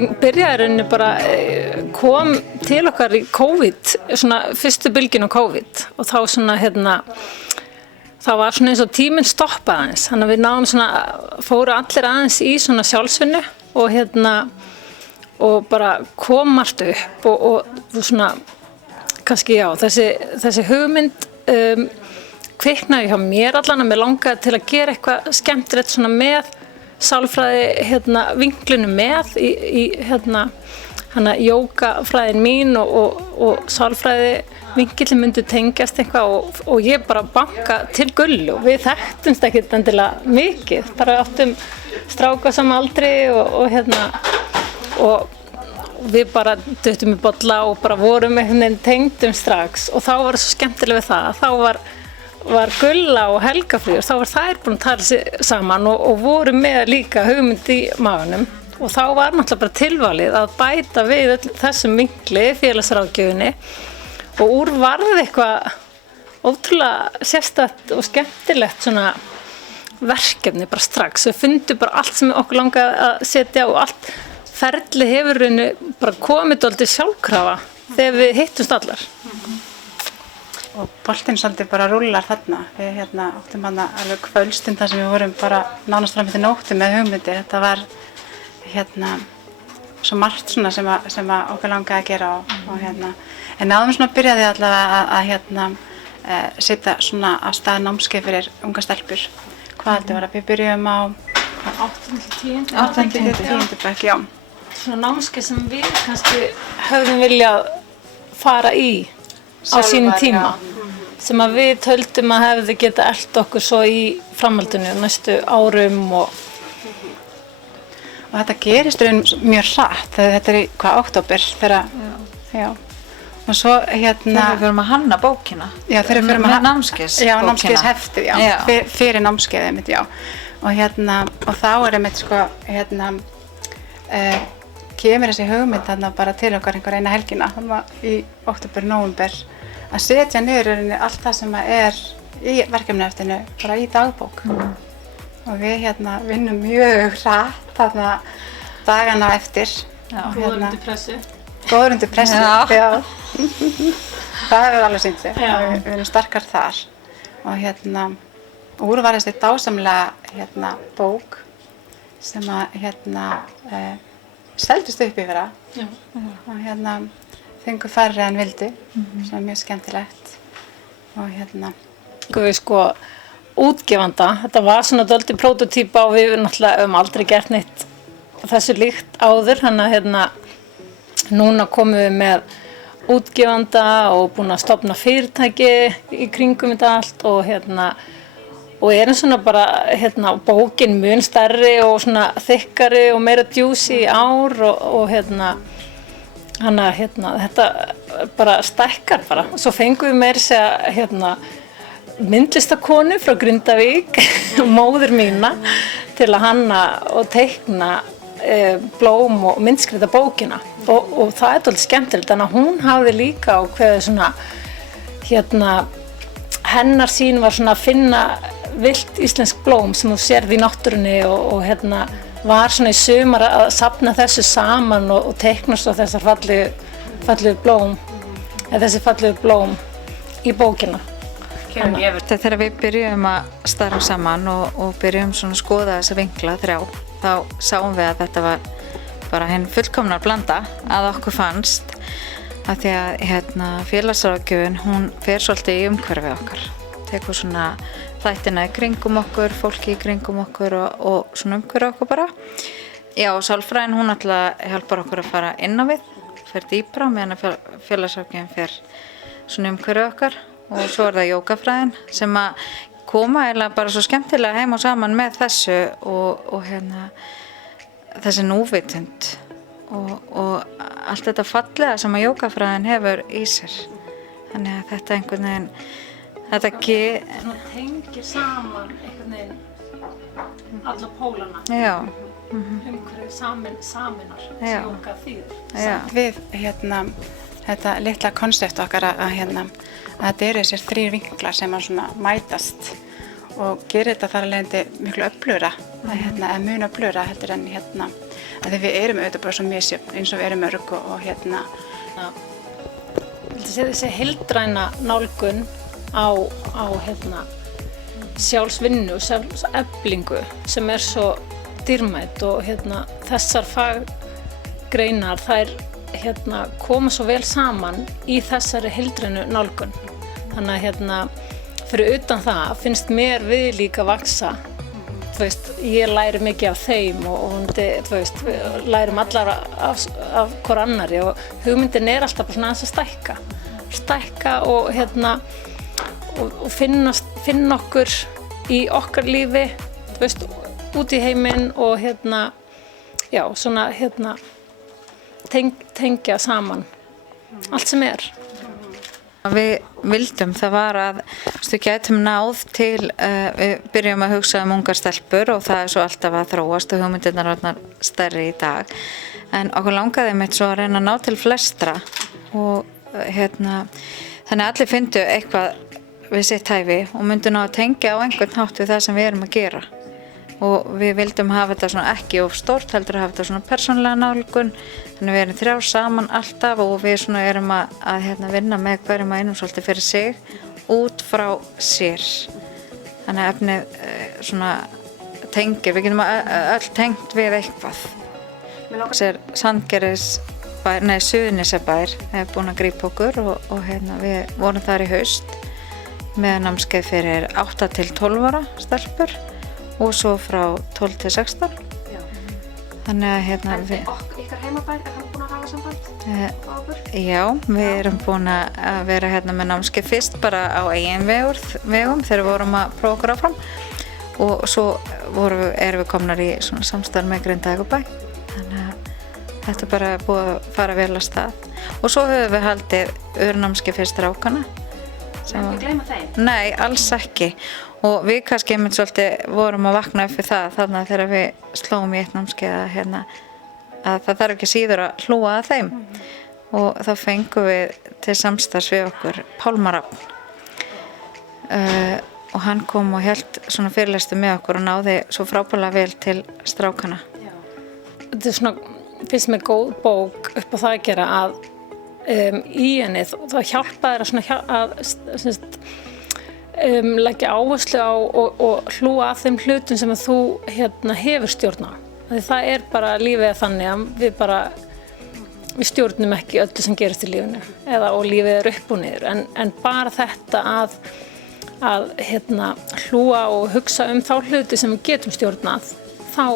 hugmyndin byrjaði rauninni bara kom til okkar í COVID, svona fyrstu bylgin á COVID og þá svona það var svona eins og tíminn stoppaði aðeins, þannig að við náðum svona, fóru allir aðeins í svona sjálfsvinnu og og bara kom margt upp og svona, kannski já, þessi hugmynd kviknaði hjá mér allan að mér langaði til að gera eitthvað skemmtilegt svona með sálfræði vinklinu með í jógafræðin mín og sálfræði vinkillin myndi tengjast eitthvað og ég bara banka til Gullu og við þekktumst ekkert endilega mikið, bara áttum stráka sama aldri og við bara duttum í bolla og bara vorum tengdum strax og þá var það svo skemmtilega við það að þá var Gulla og Helgafríður, þá var þær búin að tala saman og voru með líka hugmynd í maganum og þá var náttúrulega bara tilvalið að bæta við þessum vinkli félagsráðgjöfinni og úr varð eitthvað ótrúlega sérstakt og skemmtilegt svona verkefni bara strax. Við fundum bara allt sem okkur langaði að setja og allt ferli hefur bara komið dálítið sjálfkrafa þegar við hittumst allar. Og boltinn svolítið bara rúllar þarna. Við áttum alveg kvöldstund þar sem við vorum bara nánast fram eftir nóttu með hugmyndir. Þetta var svo margt svona sem okkur langaði að gera og en náðum svona byrjaði allavega að setja svona á stað námskeið fyrir unga stelpur. Hvað þetta var að við byrjuðum á 8. til 10. bekk, já. Svona námskeið sem við kannski höfðum viljað fara í á sínum tíma sem að við töldum að hefði geta elt okkur svo í framhaldinu næstu árum og þetta gerist mjög hratt, þetta í október þegar, já. Og svo Þegar við förum að hanna bókina. Já, þegar við förum að námskeiðsbókina. Já, námskeiðsheftið, já. Fyrir námskeiðið mitt, já. Og þá einmitt kemur þessi hugmynd þarna bara til okkar einhver eina helgina, þannig í október, nóvember, að setja niður allt það sem er í verkefnaheftinu, bara í dagbók. Og við vinnum mjög hratt þarna dagana eftir. Góður undir pressu. Góður undir pressu, já. Það hefur alveg sýnt sig. Við erum sterkar þar. Og úr var þessi dásamlega bók sem að seldist upp yfir það. Og fengu færri en vildu, sem er mjög skemmtilegt. Og við útgefanda, þetta var svona dálítið prótótýpa og við náttúrulega höfum aldrei gert neitt þessu líkt áður, þannig að núna komum við með útgefanda og búin að stofna fyrirtæki í kringum þetta allt og erum svona bara bókin mun stærri og svona þykkari og meira juicy í ár og þetta bara stækkar bara. Svo fengum við meira segja myndlistakonu frá Grindavík, móður mína, til að hanna og teikna blóm og myndskrita bókina og það er dálítið skemmtilegt, þannig að hún hafði líka ákveðið svona hennar sýn var svona að finna villt íslensk blóm sem þú sérð í náttúrunni og var svona í sumar að safna þessu saman og teikna svo þessar fallegu blóm í bókina. Þegar við byrjum að starfa saman og byrjum svona að skoða þessa vinkla þá sáum við að þetta var bara hinn fullkomnar blanda að okkur fannst af því að félagsráðgjöfin hún fer svolítið í umhverfið okkar, tekur svona þættina í kringum okkur, fólki í kringum okkur og svona umhverfið okkur bara. Já, og sálfræðin hún alltaf hjálpar okkur að fara inn á við, fer dýpra meðan að félagsráðgjöfin fer svona umhverfið okkar. Og svo það jógafræðin sem að koma eiginlega bara svo skemmtilega heim og saman með þessu og þessi núvitund og allt þetta fallega sem að jógafræðin hefur í sér. Þannig að þetta einhvern veginn, þetta tengir saman einhvern veginn alla pólana. Já. Umhverfið saminar sem jóga þýðir. Við þetta litla konsept okkar að þetta eru þessir 3 vinklar sem að svona mætast og gerir þetta þar af leiðandi miklu öflugra, mun öflugra heldur en að því við erum auðvitað bara svo misjöfn eins og við erum mörg og hérna. Þessi heildræna nálgun á hérna, sjálfsvinnu, sjálfseflingu sem svo dýrmæt og hérna, þessar faggreinar þær hérna, koma svo vel saman í þessari heildrænu nálgun. Þannig að hérna, fyrir utan það finnst mér við líka vaksa. Þú veist, ég læri mikið af þeim og þú veist, við lærum allar af hvor annari og hugmyndin alltaf bara svona aðeins að stækka og hérna og finna okkur í okkar lífi, þú veist, út í heiminn og hérna, já, svona hérna tengja saman allt sem Við vildum það var að við gætum náð til, við byrjum að hugsa ungar stelpur og það svo alltaf að þróast og hugmyndirnar orðnar stærri í dag. En okkur langaði mitt svo að reyna að ná til flestra og hérna, þannig að allir fyndu eitthvað við sitt hæfi og myndu ná að tengja á einhvern hátt við það sem við erum að gera. Og við vildum hafa þetta svona ekki of stórt, heldur að hafa þetta svona persónulega nálgun. Þannig við erum 3 saman alltaf og við svona erum að hérna, vinna með hverjum að einum svolítið fyrir sig út frá sér. Þannig að efnið svona tengir, við getum öll tengt við eitthvað. Suðurnesjabær hefur búin að grípa okkur og hérna, við vorum þar í haust með námskeið fyrir 8 til 12 ára stelpur og svo frá 12 til 16. Já. Þannig að hérna Ykkar heimabær, hann búin að hafa samband á okkur? Já, við erum búin að vera hérna með námskeið fyrst bara á eigin vegum þegar við vorum að prófa okkur áfram og svo erum við komnar í svona samstarf með Grindavíkurbæ. Þannig að þetta er bara búið að fara vel af stað. Og svo höfum við haldið örnámskeið fyrir strákana. Ekki gleyma þeim? Nei, alls ekki. Og við kannski einmitt svolítið vorum að vakna upp fyrir það þannig að þegar við slóum í eitt námskeið að, hérna, að það þarf ekki síður að hlúa að þeim. Og þá fengum við til samstarfs við okkur Pálma Rafn. Og hann kom og hélt svona fyrirlestur með okkur og náði svo frábærlega vel til strákana. Já. Þetta er svona, finnst mér góð bók upp á það að gera að í henni það hjálpa þér að leggja áherslu á og hlúa að þeim hlutum sem þú hérna, hefur stjórn á. Því það bara lífið þannig að við stjórnum ekki öllu sem gerist í lífinu og lífið upp og niður en bara þetta að hérna, hlúa og hugsa þá hluti sem við getum stjórnað þá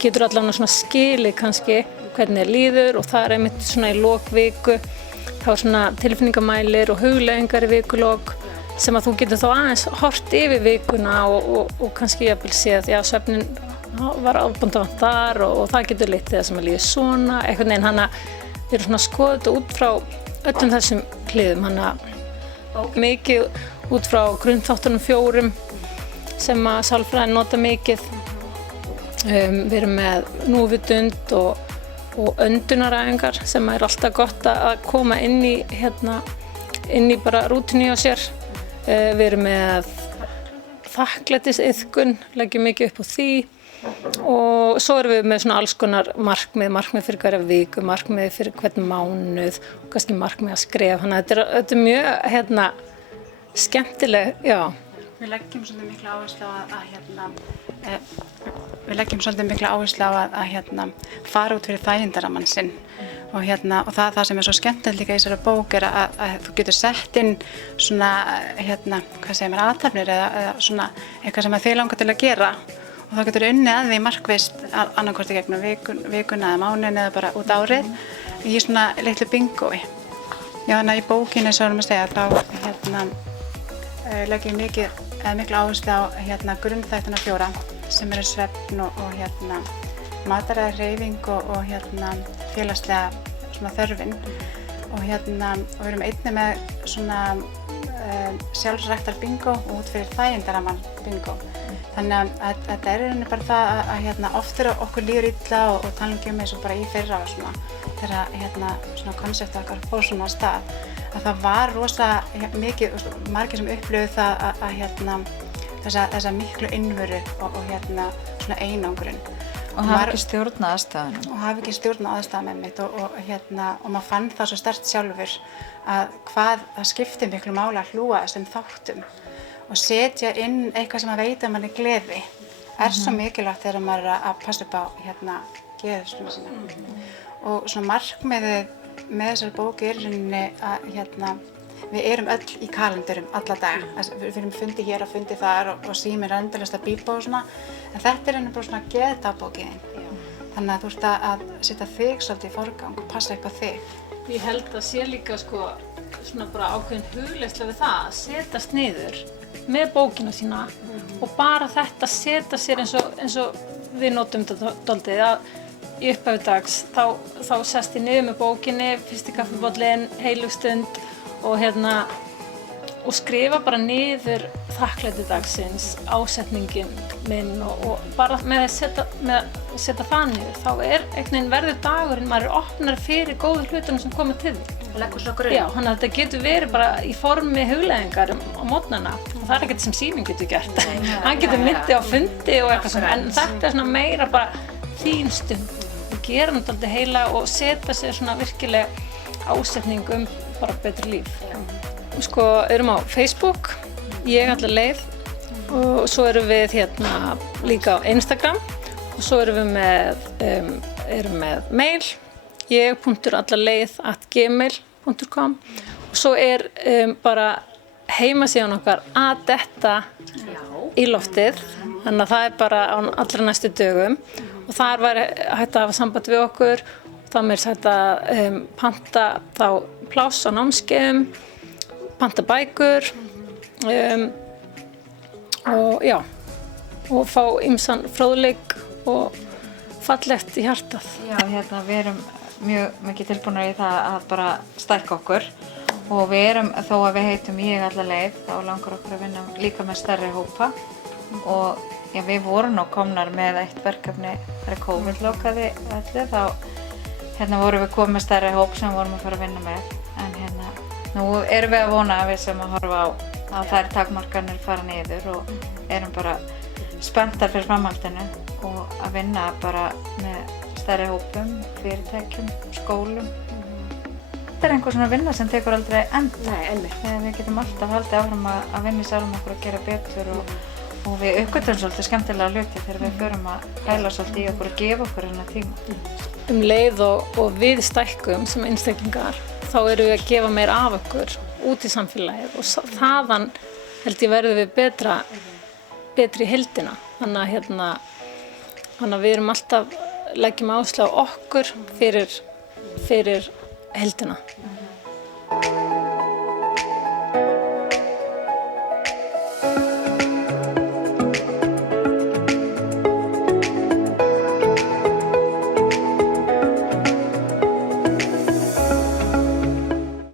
getur allavega svona skilið kannski hvernig líður og það einmitt svona í lok viku þá svona tilfinningamælir og hugleiðingar í vikulok sem að þú getur þá aðeins hort yfir vikuna og kannski jafnvel séð að svefnin var ábúndavant þar og það getur leitt það sem að líður svona einhvern veginn hana við erum svona að skoða þetta út frá öllum þessum hliðum hana mikið út frá grunnþáttunum 4 sem að sálfræðin nota mikið við erum með núvitund og öndunaræfingar sem alltaf gott að koma inn í bara rútínu á sér. Við erum með þakklætisiðkun, leggjum mikið upp á því og svo erum við með svona alls konar markmið fyrir hverja viku, markmið fyrir hvern mánuð og kannski markmið að skref. Þannig að þetta er mjög skemmtileg, já. Við leggjum svolítið mikla áherslu á að fara út fyrir þægindarammann sinn og það sem er svo skemmtilegt líka í þessari bók er að þú getur sett inn svona athafnir eða svona eitthvað sem þig langar til að gera og þá getur unnið að því markvisst annarkvort í gegnum vikuna eða mánuðinn eða bara út árið í svona litlu bingói. Já, þannig að í bókinni svo erum að segja þá leggjum mikla áherslu á grunnþættina 4 sem eru svefn og mataræði hreyfing og félagslega svona þörfin og við erum einnig með svona sjálfsræktar bingó og út fyrir þægindarammann bingó. Þannig að þetta er rauninni bara það að oft þegar okkur líður illa og talum eins og bara í fyrra og svona þegar svona konseptið okkar fór svona af stað að það var rosa mikið, margir sem upplifðu það að þessa miklu innveru og svona einangrun Og hafa ekki stjórnað aðstæðunum. Og hafa ekki stjórnað aðstæðunum einmitt og maður fann það svo sterkt sjálfur að hvað það skiptir miklu máli að hlúa þessum þáttum og setja inn eitthvað sem að veita manni gleði svo mikilvægt þegar maður er að passa upp á geðheilsuna sína. Og svona markmiðið með þessari bók er í rauninni að við erum öll í kalendurum alla daga. Við erum fundi hér og fundi þar og síminn er endalaust að bípa og svona. En þetta er einnig bara svona geðdagbókin. Þannig að þú ert að setja þig svolítið í forgang og passa upp á þig. Ég held að sé líka svona bara ákveðin hugleiðsla við það að setjast niður með bókina sína og bara þetta setja sér eins og við notum þetta dálítið að í upphafi dags þá sest ég niður með bókinni, fyrsti kaffibollinn, heilug stund og skrifa bara niður þakklæti dagsins, ásetningin minn og bara með að setja það niður þá einhvern veginn verður dagurinn, maður er opnar fyrir góðu hlutunum sem koma til því. Leggur svo grunn. Já, þannig að þetta getur verið bara í formi hugleiðingar á morgnana og það er ekkert sem síminn getur gert. Hann getur myndi á fundi og eitthvað svona, en þetta er svona meira bara þín stund. Við gerum þetta alltaf heila og setja sér svona virkilega ásetning bara betri líf. Erum á Facebook, ég alla leið og svo erum við líka á Instagram og svo erum við með mail ég.allaleið@gmail.com og svo bara heimasíðan okkar að detta í loftið þannig að það er bara á allra næstu dögum og þar væri hægt að hafa samband við okkur og þá er hægt að panta þá pláss á námskeiðum, panta bækur og fá ýmsan fróðleik og fallegt í hjartað. Já, við erum mjög mikið tilbúinir í það að bara stækka okkur og við erum, þó að við heitum ég alla leið, þá langar okkur að vinna líka með stærri hópa og við vorum nú komnar með eitt verkefni þegar COVID lokaði öllu, þá vorum við komið með stærri hóp sem vorum að fara að vinna með en nú erum við að vona að við sem að horfa á þær takmarkanir fara niður og erum bara spenntar fyrir framhaldinu og að vinna bara með stærri hópum, fyrirtækjum, skólum. Þetta er einhver svona vinna sem tekur aldrei enda. Nei, einmitt. Þegar við getum alltaf haldið áfram að vinna í sjálfum okkur og gera betur og við uppgötrum svolítið skemmtilega hluti þegar við förum að pæla svolítið í okkur og gefa okkur þennan tíma. Leið og við stækkum sem einstaklingar, þá erum við að gefa meira af okkur út í samfélagið og þaðan held ég verðum við betri í heildina. Þannig að við erum alltaf leggjum áherslu á okkur fyrir heildina.